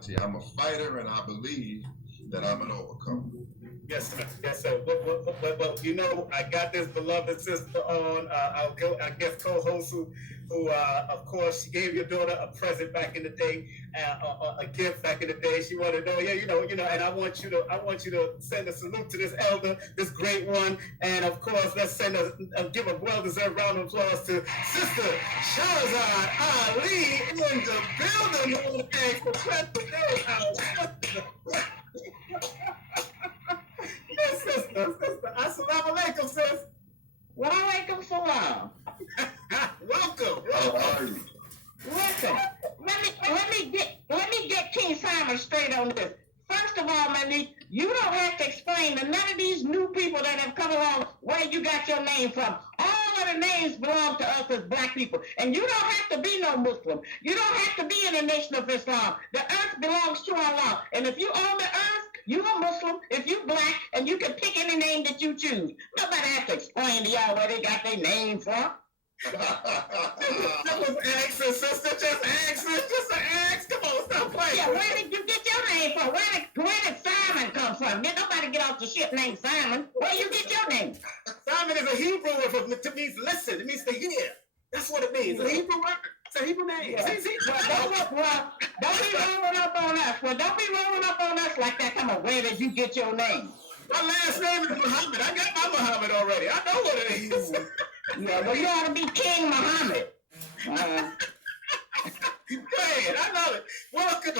reality. I'm a fighter, and I believe that I'm an overcomer. Yes, sir. Yes, sir. Well, you know, I got this beloved sister on, our guest co-host who, of course, she gave your daughter a present back in the day, a gift back in the day. She wanted to know, yeah, and I want you to send a salute to this elder, this great one, and of course, let's give a well-deserved round of applause to Sister Sharazad Ali in the building. Thanks for presenting our yes, sister. Assalamu alaikum, sis. Wa alaikum salam. Welcome. How are you? Listen, let me get King Simon straight on this. First of all, Malik, you don't have to explain to none of these new people that have come along where you got your name from. All of the names belong to us as black people. And you don't have to be no Muslim. You don't have to be in the Nation of Islam. The earth belongs to Allah. And if you own the earth, you're a Muslim. If you're black, and you can pick any name that you choose. Nobody has to explain to y'all where they got their name from. That was accent, sister. Just accent. Just an ask. Come on, stop playing. Yeah, where did you get your name from? Where did Simon come from? Did nobody get off the ship named Simon? Where you get your name? Simon is a Hebrew word. It means listen. It means to hear. That's what it means. It's a Hebrew word. It's a Hebrew name. Yeah. See? Don't be rolling up on us. Well, don't be rolling up on us like that. Come on, where did you get your name? My last name is Muhammad. I got my Muhammad already. I know what it is. Yeah, but you ought to be King Muhammad. Go ahead. I love it. Welcome.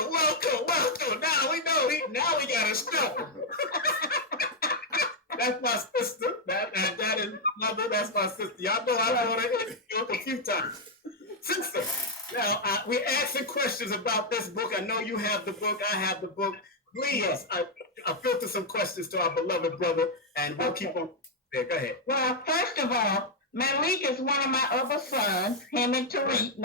Now we know. Now we got a stuff. That's my sister. That is my mother. That's my sister. Y'all know I brought her in a few times. Sister, now we're asking questions about this book. I know you have the book. I have the book. Please, I filter some questions to our beloved brother, and we'll keep on there. Go ahead. Well, first of all, Malik is one of my other sons, him and Tariq.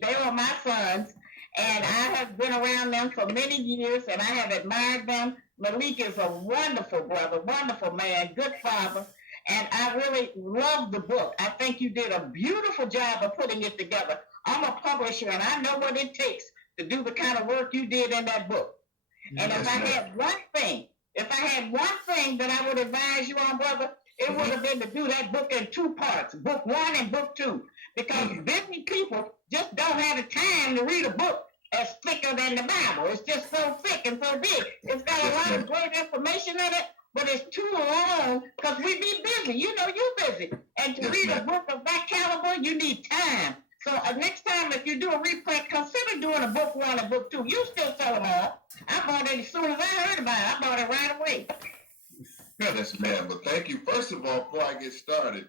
They are my sons, and I have been around them for many years, and I have admired them. Malik is a wonderful brother, wonderful man, good father, and I really love the book. I think you did a beautiful job of putting it together. I'm a publisher, and I know what it takes to do the kind of work you did in that book. And if I had one thing that I would advise you on, brother, it would have been to do that book in two parts, book one and book two, because busy people just don't have the time to read a book as thicker than the Bible. It's just so thick and so big. It's got a lot of great information in it, but it's too long because we be busy. You know you're busy. And to read a book of that caliber, you need time. So next time, if you do a reprint, consider doing a book one and book two. You still sell them all. I bought it as soon as I heard about it. I bought it right away. Yes, ma'am. But thank you. First of all, before I get started,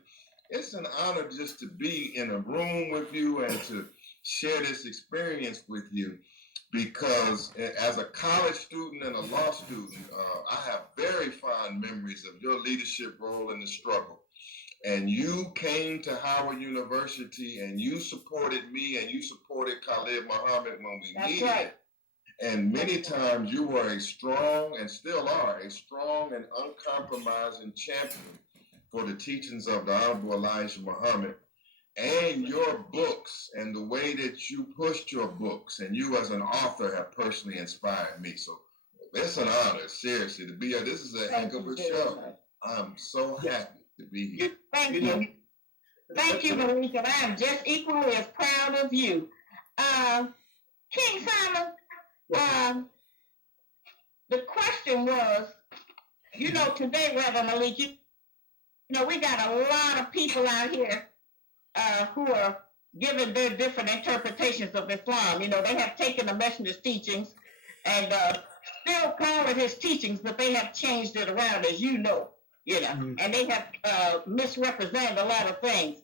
it's an honor just to be in a room with you and to share this experience with you, because as a college student and a law student, I have very fond memories of your leadership role in the struggle. And you came to Howard University and you supported me and you supported Khallid Muhammad when we needed it. And many times you were a strong, and still are, a strong and uncompromising champion for the teachings of the Honorable Elijah Muhammad. And your books and the way that you pushed your books and you as an author have personally inspired me. So it's an honor, seriously, to be here. This is a heck of a show. I'm so happy to be here. Thank you. Thank you, Malik, and I am just equally as proud of you. King Simon, the question was, today, Reverend Malik, we got a lot of people out here who are giving their different interpretations of Islam. They have taken the messenger's teachings and still call it his teachings, but they have changed it around, as you know. And they have misrepresented a lot of things.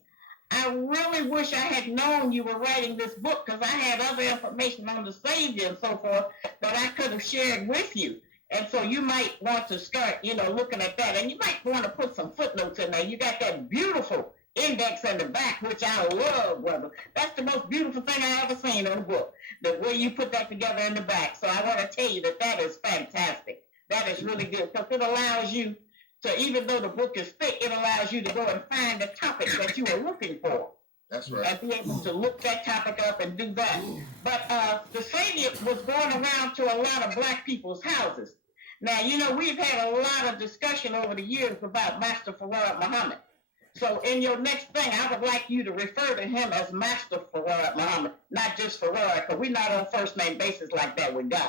I really wish I had known you were writing this book, because I had other information on the Savior and so forth that I could have shared with you. And so you might want to start, looking at that. And you might want to put some footnotes in there. You got that beautiful index in the back, which I love, brother. That's the most beautiful thing I ever seen in a book, the way you put that together in the back. So I want to tell you that is fantastic. That is really good, because it allows you to, even though the book is thick, it allows you to go and find the topics that you are looking for. That's right. And be able to look that topic up and do that. But the Savior was going around to a lot of black people's houses. Now, you know, we've had a lot of discussion over the years about Master Farad Muhammad. So in your next thing, I would like you to refer to him as Master Farad Muhammad, not just Farad, because we're not on first name basis like that with God.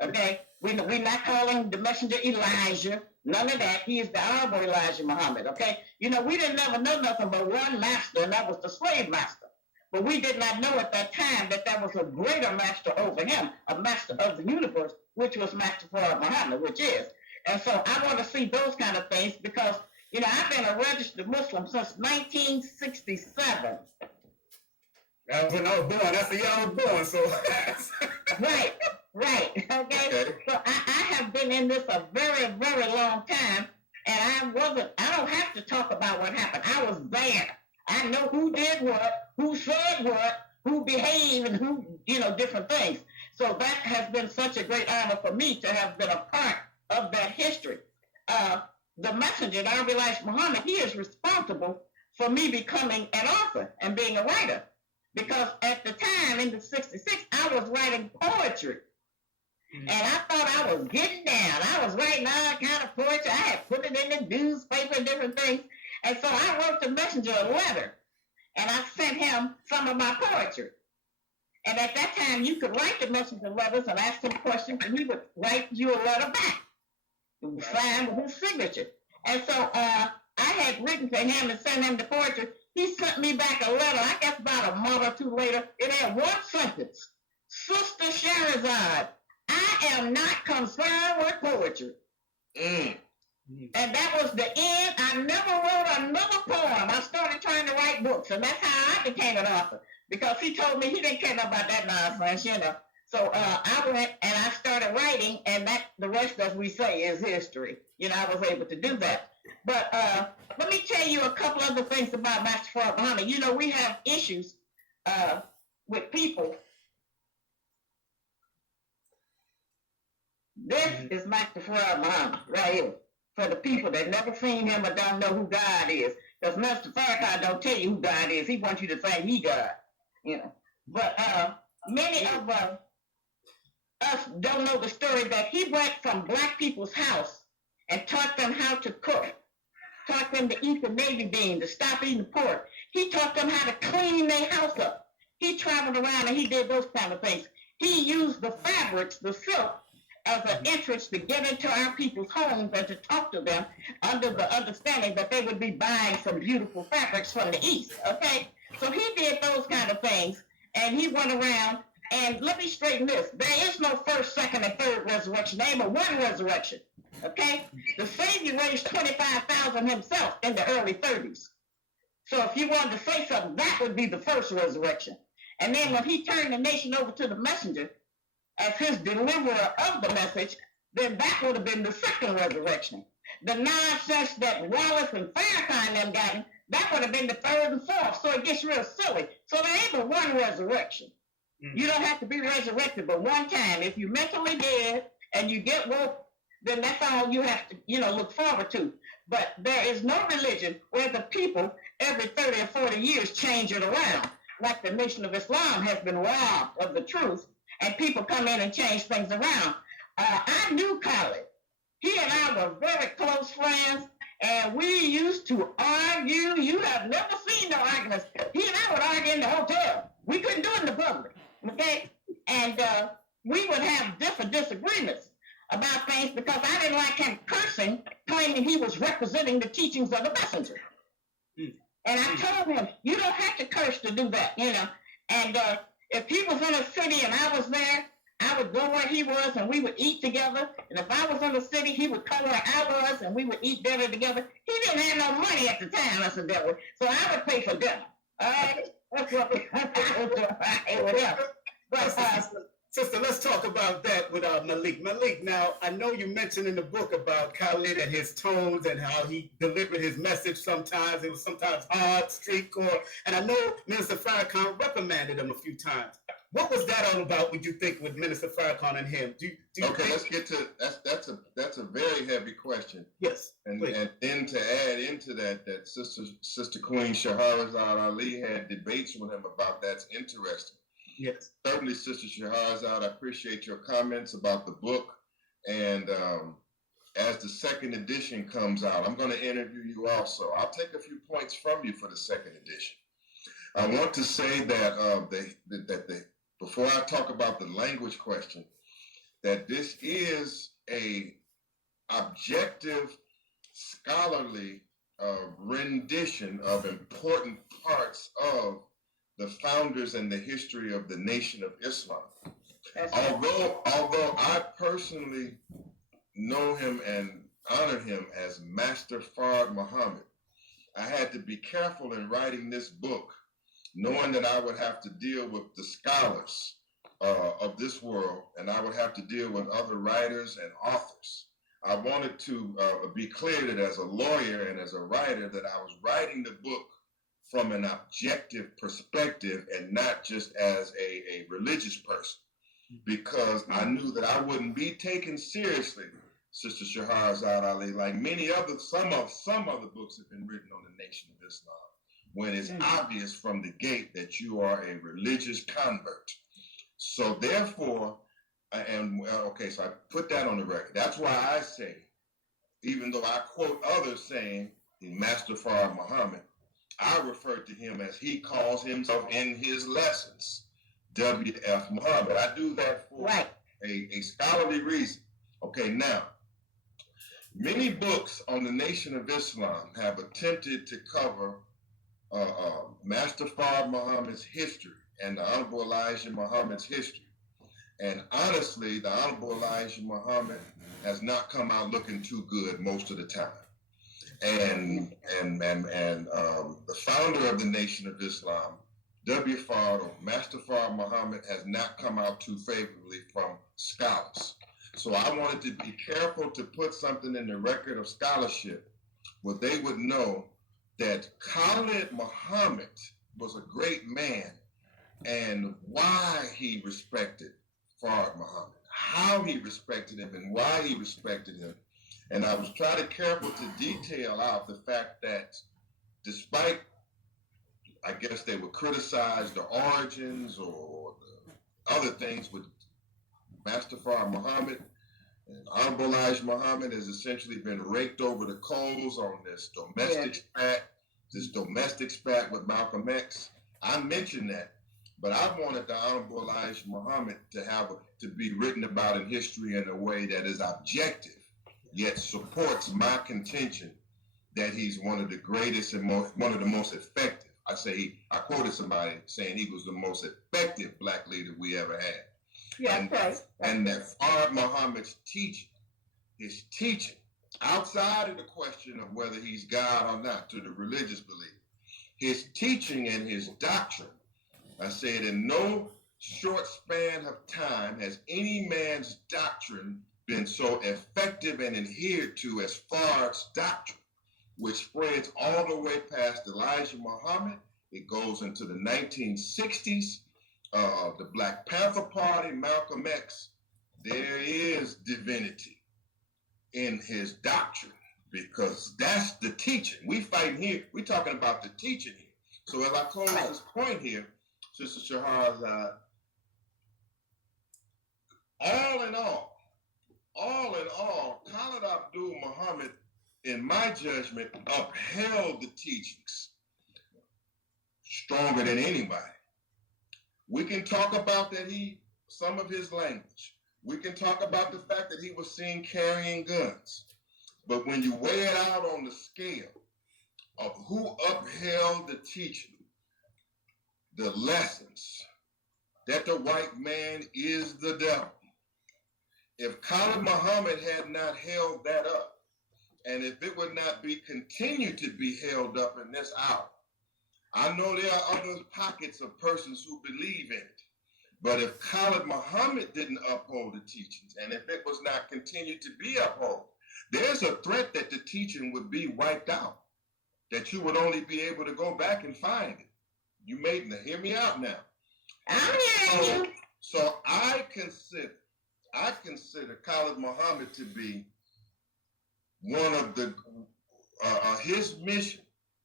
Okay? We're not calling the messenger Elijah. None of that. He is the Honorable Elijah Muhammad. Okay? You know, we didn't never know nothing but one master, and that was the slave master. But we did not know at that time that there was a greater master over him, a master of the universe, which was Master Farad Muhammad, which is. And so I want to see those kind of things because, you know, I've been a registered Muslim since 1967. That was when I was born. That's the year I was born. So Right. Okay. So I have been in this a very, very long time, and I don't have to talk about what happened. I was there. I know who did what, who said what, who behaved, and who, you know, different things. So that has been such a great honor for me to have been a part of that history. The messenger, Honorable Elijah Muhammad, he is responsible for me becoming an author and being a writer. Because at the time, in the 66, I was writing poetry. And I thought I was getting down. I was writing all kind of poetry. I had put it in the newspaper and different things. And so I wrote the messenger a letter. And I sent him some of my poetry. And at that time, you could write the messenger letters and ask him questions, and he would write you a letter back. It was signed with his signature. And so I had written to him and sent him the poetry. He sent me back a letter, I guess about a month or two later. It had one sentence. Sister Sharazad, I am not concerned with poetry. And that was the end. I never wrote another poem. I started trying to write books, and that's how I became an author. Because he told me he didn't care about that nonsense, you know. So I went and I started writing, and that the rest, as we say, is history. You know, I was able to do that. But let me tell you a couple other things about Master Farad Muhammad. You know, we have issues with people. This is Master Farad Muhammad right here. For the people that never seen him or don't know who God is. Because Master Farrakhan don't tell you who God is. He wants you to think he God. You know. But many of us don't know the story that he went from black people's house and taught them how to cook. Taught them to eat the Navy bean, to stop eating pork. He taught them how to clean their house up. He traveled around and he did those kind of things. He used the fabrics, the silk, as an entrance to get into our people's homes and to talk to them under the understanding that they would be buying some beautiful fabrics from the East, okay? So he did those kind of things, and he went around, and let me straighten this. There is no first, second, and third resurrection. There ain't but one resurrection, okay? The Savior raised 25,000 himself in the early 30s. So if you wanted to say something, that would be the first resurrection. And then when he turned the nation over to the messenger, as his deliverer of the message, then that would have been the second resurrection. The nonsense that Wallace and Farrakhan them got, that would have been the third and fourth. So it gets real silly. So there ain't but one resurrection. You don't have to be resurrected but one time. If you're mentally dead and you get woke, then that's all you have to, look forward to. But there is no religion where the people every 30 or 40 years change it around. Like the Nation of Islam has been robbed of the truth, and people come in and change things around. I knew Khallid. He and I were very close friends, and we used to argue. You have never seen no arguments. He and I would argue in the hotel. We couldn't do it in the public, okay? And we would have different disagreements about things because I didn't like him cursing, claiming he was representing the teachings of the messenger. And I told him, you don't have to curse to do that, And if he was in a city and I was there, I would go where he was and we would eat together. And if I was in the city, he would come where I was and we would eat dinner together. He didn't have no money at the time, Mr. Devil. So I would pay for dinner. All right? That's what we whatever. But, Sister, let's talk about that with Malik. Malik, now, I know you mentioned in the book about Khallid and his tones and how he delivered his message sometimes. It was sometimes hard, streetcore. And I know Minister Farrakhan reprimanded him a few times. What was that all about? Would you think with Minister Farrakhan and him? Do you Okay, think? let's get to that's a very heavy question. Yes, And please. then to add into that Sister Queen Sharazad Ali had debates with him about that's interesting. Yes. Certainly, Sister Sharazad, I appreciate your comments about the book. And as the second edition comes out, I'm going to interview you also. I'll take a few points from you for the second edition. I want to say that before I talk about the language question, that this is a objective, scholarly rendition of important parts of the founders and the history of the Nation of Islam. Although I personally know him and honor him as Master Fard Muhammad, I had to be careful in writing this book, knowing that I would have to deal with the scholars of this world, and I would have to deal with other writers and authors. I wanted to be clear that as a lawyer and as a writer, that I was writing the book from an objective perspective and not just as a religious person, because I knew that I wouldn't be taken seriously, Sister Sharazad Ali, like some other books have been written on the Nation of Islam, when it's obvious from the gate that you are a religious convert. So therefore, so I put that on the record. That's why I say, even though I quote others saying Master Fard Muhammad, I refer to him as he calls himself in his lessons, W.F. Muhammad. I do that for a scholarly reason. Okay, now, many books on the Nation of Islam have attempted to cover Master Fard Muhammad's history and the Honorable Elijah Muhammad's history. And honestly, the Honorable Elijah Muhammad has not come out looking too good most of the time. And the founder of the Nation of Islam, W. Fard or Master Fard Muhammad, has not come out too favorably from scholars. So I wanted to be careful to put something in the record of scholarship where they would know that Khallid Muhammad was a great man and why he respected Fard Muhammad, how he respected him and why he respected him. And I was trying to careful to detail out the fact that despite, I guess they would criticize the origins or the other things with Master Fard Muhammad, and Honorable Elijah Muhammad has essentially been raked over the coals on this domestic spat with Malcolm X. I mentioned that, but I wanted the Honorable Elijah Muhammad to be written about in history in a way that is objective, yet supports my contention that he's one of the greatest and one of the most effective. I quoted somebody saying he was the most effective black leader we ever had. And that Fard Muhammad's his teaching, outside of the question of whether he's God or not, to the religious belief, his teaching and his doctrine, I said, in no short span of time has any man's doctrine been so effective and adhered to as Fard's doctrine, which spreads all the way past Elijah Muhammad. It goes into the 1960s. The Black Panther Party, Malcolm X, there is divinity in his doctrine because that's the teaching. We fighting here. We're talking about the teaching here. So as I close this point here, Sister Sharazad, all in all, Khalid Abdul Muhammad, in my judgment, upheld the teachings stronger than anybody. We can talk about some of his language. We can talk about the fact that he was seen carrying guns. But when you weigh it out on the scale of who upheld the teaching, the lessons, that the white man is the devil. If Khalid Muhammad had not held that up, and if it would not be continued to be held up in this hour, I know there are other pockets of persons who believe in it. But if Khalid Muhammad didn't uphold the teachings, and if it was not continued to be upheld, there's a threat that the teaching would be wiped out, that you would only be able to go back and find it. You may hear me out now. I'm hearing you. So I consider Khalid Muhammad to be one of the his mission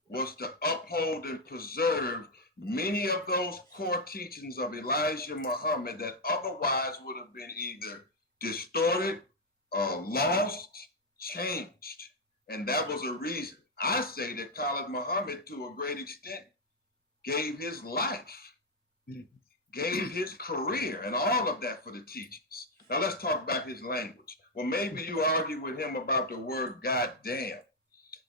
was to uphold and preserve many of those core teachings of Elijah Muhammad that otherwise would have been either distorted, lost, changed. And that was a reason. I say that Khalid Muhammad, to a great extent, gave his life, gave his career, and all of that for the teachings. Now let's talk about his language. Well, maybe you argue with him about the word goddamn.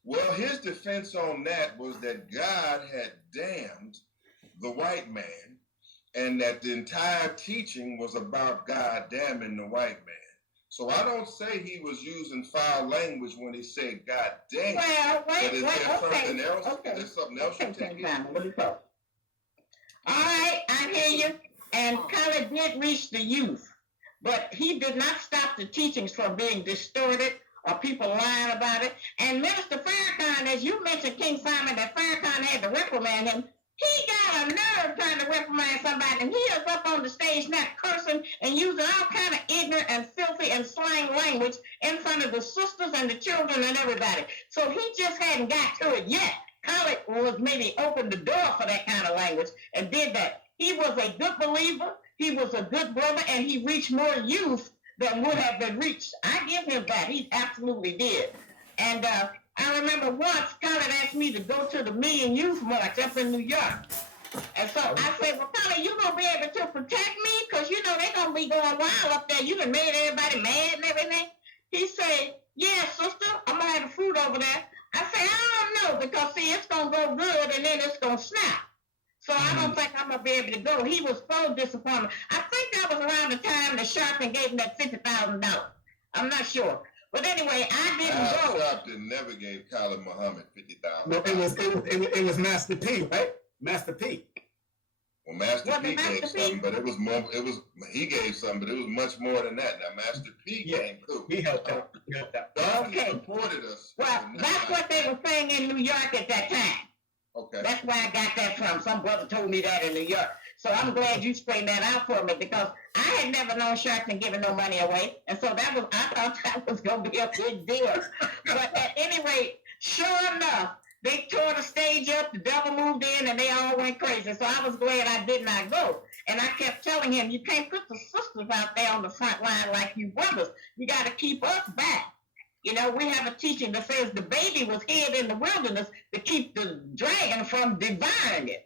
Well, his defense on that was that God had damned the white man, and that the entire teaching was about God damning the white man. So I don't say he was using foul language when he said God damn. Well, But is there something else? Okay. Is there something else you take in? Let me go. All right, I hear you. And Khallid did reach the youth, but he did not stop the teachings from being distorted or people lying about it. And Minister Farrakhan, as you mentioned, King Simon, that Farrakhan had to reprimand him. He got a nerve trying to reprimand somebody, and he is up on the stage now cursing and using all kind of ignorant and filthy and slang language in front of the sisters and the children and everybody. So he just hadn't got to it yet. Khallid was maybe opened the door for that kind of language and did that. He was a good believer. He was a good brother, and he reached more youth than would have been reached. I give him that. He absolutely did. And I remember once Khallid asked me to go to the Million Youth March up in New York. And so I said, well, Khallid, you going to be able to protect me? Because, you know, they're going to be going wild up there. You done made everybody mad and everything. He said, yeah, sister, I'm going to have the fruit over there. I said, I don't know, because, see, it's going to go good and then it's going to snap. So I don't think I'm going to be able to go. He was so disappointed. I think that was around the time that Sharpton gave him that $50,000. I'm not sure. But anyway, I didn't go. Sharpton never gave Khalid Muhammad $50,000. No, it was Master P, right? Master P. Well, Master P gave something, but it was more. He gave something, but it was much more than that. Now, Master P came through. He helped out. God supported us. Well, that's what they were saying in New York at that time. Okay. That's where I got that from. Some brother told me that in New York. So I'm glad you straightened that out for me, because I had never known Sharpton giving no money away. And so I thought that was going to be a big deal. But at any rate, sure enough, they tore the stage up, the devil moved in, and they all went crazy. So I was glad I did not go. And I kept telling him, you can't put the sisters out there on the front line like you brothers. You got to keep us back. You know, we have a teaching that says the baby was hid in the wilderness to keep the dragon from devouring it.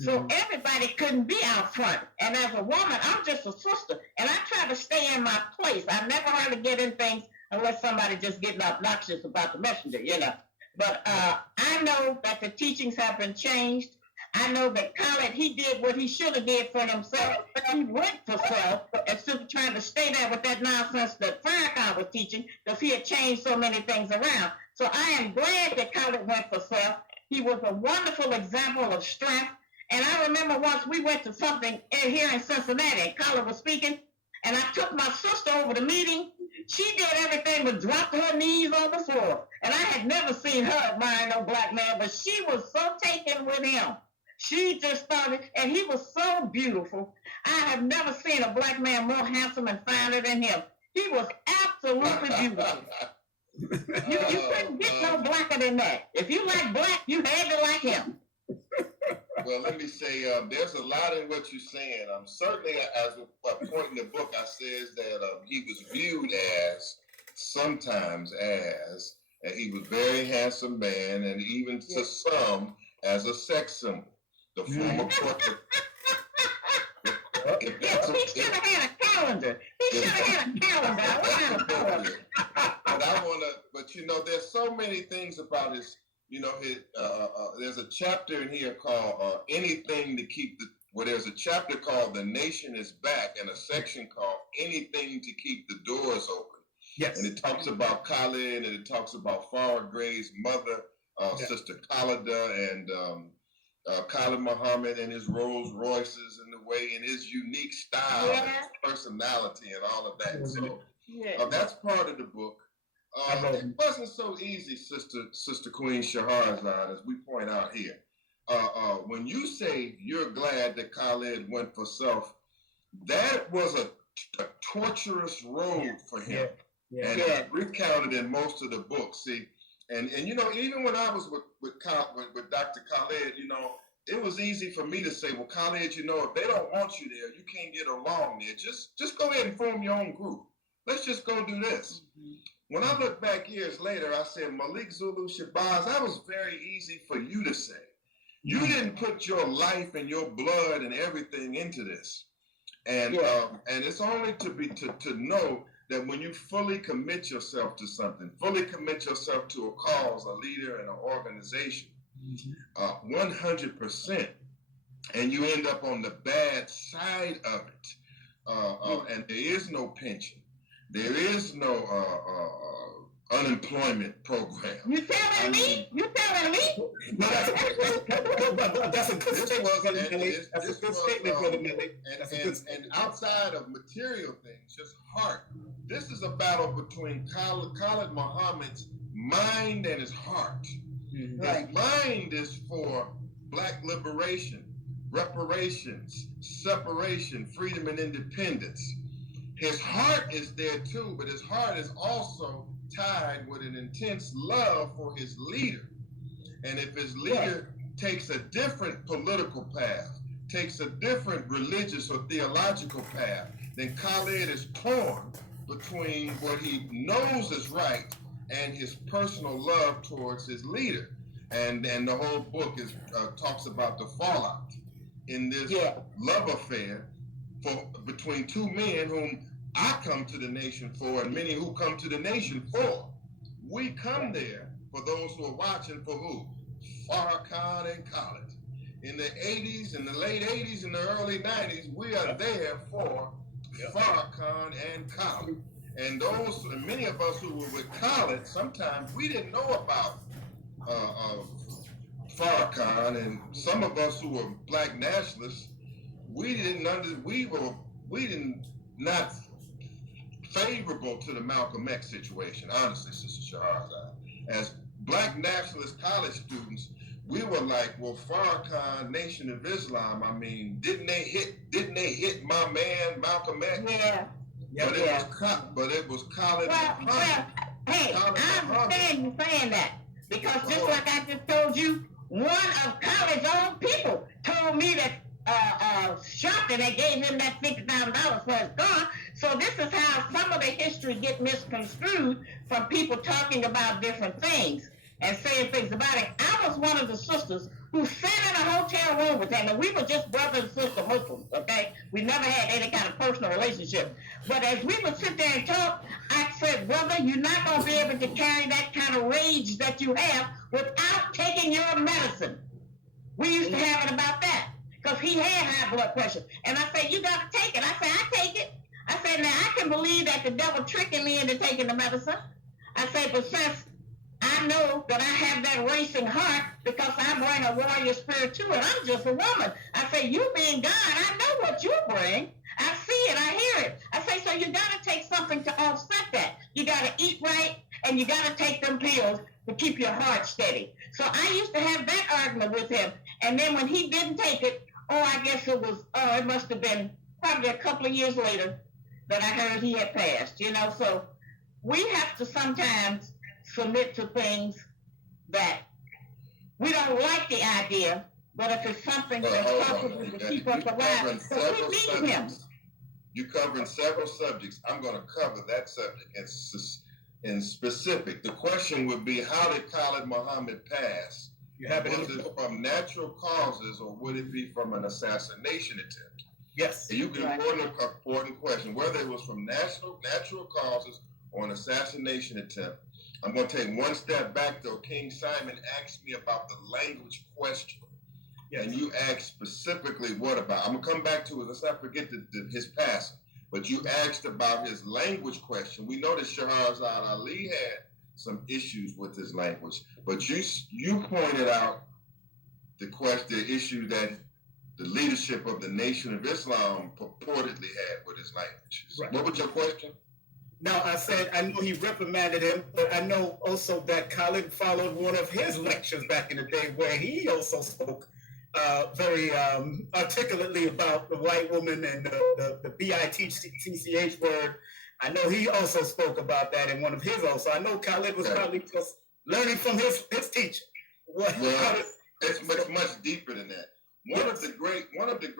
So everybody couldn't be out front. And as a woman, I'm just a sister. And I try to stay in my place. I never hardly get in things unless somebody just getting obnoxious about the messenger, you know. But I know that the teachings have been changed. I know that Khallid, he did what he should have did for himself. He went for self instead of trying to stay there with that nonsense that Farrakhan was teaching, because he had changed so many things around. So I am glad that Khallid went for self. He was a wonderful example of strength. And I remember once we went to something here in Cincinnati, and Khallid was speaking, and I took my sister over the meeting. She did everything but drop her knees on the floor. And I had never seen her admire no black man, but she was so taken with him. She just started, and he was so beautiful. I have never seen a black man more handsome and finer than him. He was absolutely beautiful. You couldn't get no blacker than that. If you like black, you had to like him. Well, let me say, there's a lot in what you're saying. Certainly, as a point in the book, I says that he was viewed sometimes as, and he was a very handsome man, and even to some, as a sex symbol. The former portrait. Yes, he should have had a calendar. He should have had a calendar. But you know, there's so many things about his. You know, there's a chapter in here called "Anything to Keep the." Well, there's a chapter called "The Nation Is Back" and a section called "Anything to Keep the Doors Open." Yes. And it talks about Khalid, and it talks about Farrah Gray's mother, Sister Khalida, and Khalid Muhammad and his Rolls Royces and the way, and his unique style and his personality and all of that. So that's part of the book. It wasn't so easy, Sister Queen Sharazad, as we point out here. when you say you're glad that Khallid went for self, that was a torturous road for him. And it's recounted in most of the books. See, and you know, even when I was with Dr. Khallid, you know, it was easy for me to say, well, Khallid, you know, if they don't want you there, you can't get along there. Just go ahead and form your own group. Let's just go do this. When I look back years later, I said, Malik, Zulu, Shabazz, that was very easy for you to say. You didn't put your life and your blood and everything into this. And it's only to know that when you fully commit yourself to something, fully commit yourself to a cause, a leader, and an organization, 100%, and you end up on the bad side of it, and there is no pension, there is no unemployment program. You telling me? You telling me? No, that's a good statement, Brother Malik. That's a good statement, Brother Malik. And outside of material things, just heart. This is a battle between Khalid Muhammad's mind and his heart. His mind is for black liberation, reparations, separation, freedom, and independence. His heart is there too, but his heart is also tied with an intense love for his leader. And if his leader takes a different political path, takes a different religious or theological path, then Khallid is torn between what he knows is right and his personal love towards his leader. And the whole book is talks about the fallout in this love affair between two men whom I come to the nation for, and many who come to the nation for. We come there, for those who are watching, for who? Farrakhan and Khallid. In the 80s, in the late 80s, and the early 90s, we are there for Farrakhan and Khallid. And those, many of us who were with Khallid, sometimes we didn't know about Farrakhan, and some of us who were black nationalists, we didn't not favorable to the Malcolm X situation, honestly, Sister Sharazad. As black nationalist college students, we were like, well, Farrakhan, Nation of Islam, I mean, didn't they hit my man Malcolm X? But it was Khalid. Hey, I understand you saying that, because just like I just told you, one of Khalid's own people told me that shot and they gave him that $50,000 for his gun. So this is how some of the history get misconstrued from people talking about different things and saying things about it. I was one of the sisters who sat in a hotel room with him, and we were just brother and sister Muslims, okay? We never had any kind of personal relationship. But as we would sit there and talk, I said, brother, you're not going to be able to carry that kind of rage that you have without taking your medicine. We used to have it about that, because he had high blood pressure. And I said, you got to take it. I said, I take it. I said, now I can believe that the devil tricking me into taking the medicine. I said, but since I know that I have that racing heart because I bring a warrior spirit to it, I'm just a woman. I say, you being God, I know what you bring. I see it, I hear it. I say, so you got to take something to offset that. You got to eat right, and you got to take them pills to keep your heart steady. So I used to have that argument with him. And then when he didn't take it, I guess it must have been probably a couple of years later that I heard he had passed, you know. So we have to sometimes submit to things that we don't like the idea, but if it's something that's possible to keep us alive, so we need him. You're covering several subjects. I'm going to cover that subject in specific. The question would be, how did Khalid Muhammad pass? Was it from natural causes, or would it be from an assassination attempt? Yes. You can important question, whether it was from natural causes or an assassination attempt. I'm going to take one step back, though. King Simon asked me about the language question. Yes. And you asked specifically what about? I'm going to come back to it. Let's not forget his passing. But you asked about his language question. We know that Sharazad Ali had some issues with his language. But you pointed out the issue that the leadership of the Nation of Islam purportedly had with his language. Right. What was your question? No, I said I know he reprimanded him, but I know also that Khallid followed one of his lectures back in the day where he also spoke very articulately about the white woman and the bitch word. I know he also spoke about that in one of his also. I know Khallid was probably just learning from his teacher. Well, it's much deeper than that. One of the great